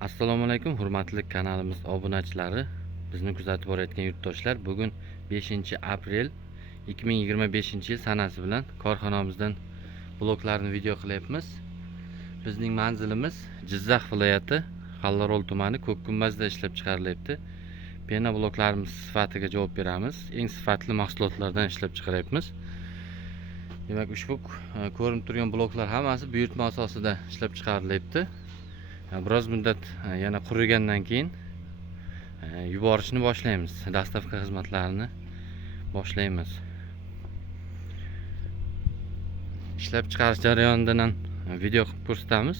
Assalomu alaykum, hurmatli kanalimiz obunachilari, bizni kuzatib borayotgan yurtdoshlar. Bugun 5-aprel 2025-yil sanasi bilan korxonamizdan bloklarni video qilyapmiz. Bizning manzilimiz Jizzax viloyati Qallarol tumani Ko'kgumbazda ishlab chiqarilyapti. Pena bloklarimiz sifatiga javob beramiz. Eng sifatli mahsulotlardan ishlab chiqaryapmiz. Demak, ushbu ko'rinib turgan bloklar hammasi buyurtma asosida ishlab chiqarilyapti. Biroz muddat yana qurigandan keyin yuborishni boshlaymiz. Dastavka xizmatlarini boshlaymiz. Ishlab chiqarish jarayonidan video qilib ko'rsatamiz.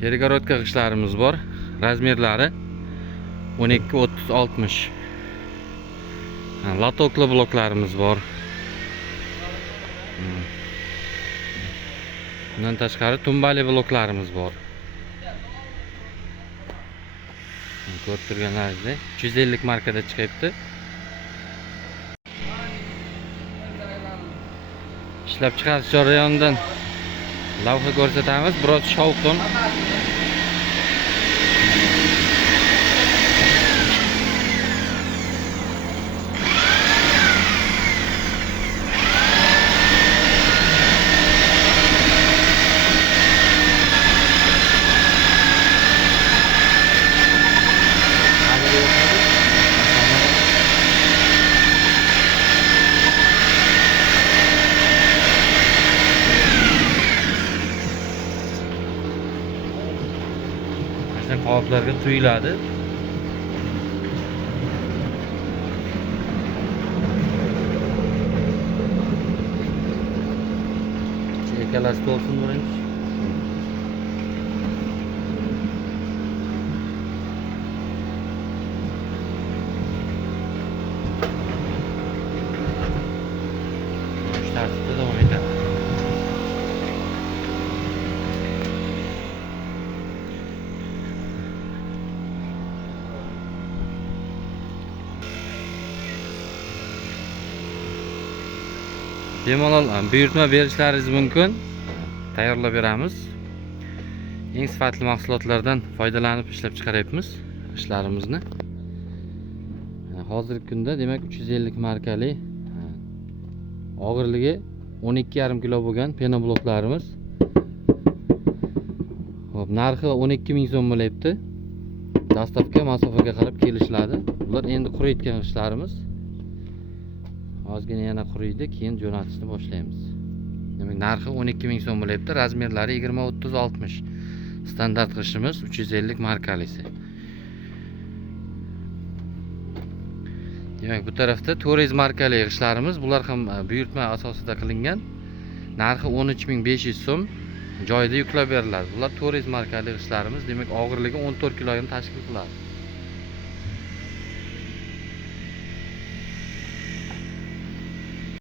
Перегородка g'ishtlarimiz bor. Razmerlari 12-30-60. Latokli bloklarimiz bor. Bundan tashqari tumbali bloklarimiz bor. Ko'rib turganlaringizdek 350 markada chiqibdi. Ishlab chiqarish jarayonidan lavha ko'rsatamiz. Biroz shovqin. Qoplarga tuyuladi. Chekalas to'lsin birinchi. Shu tartibda davom etadi. Bemalol buyurtma berishlaringiz mumkin. Tayyorlab beramiz. Eng sifatli mahsulotlardan foydalanib ishlab chiqaryapmiz ishlarimizni. Hozirgi kunda demak 350 markali og'irligi 12,5 kg bo'lgan pena bloklarimiz. Xo'p, narxi 12 ming so'm bo'lyapti. Dastavka masofaga qarab kelishiladi. Bular endi quriyotgan ishlarimiz. Ozgina yana quriydi, keyin jo'natishni boshlaymiz. Demak, narxi 12 ming so'm bo'lyapti. Razmerlari 20-30-60. Standart g'ishtimiz 350 markalisi. Demak, bu tarafda 400 markali g'ishtlarimiz, bular ham buyurtma asosida qilingan. Narxi 13.500 so'm. Joyida yuklab beriladi. Bular 400 markali g'ishtlarimiz, demak, og'irligi 14 kg tashkil qiladi.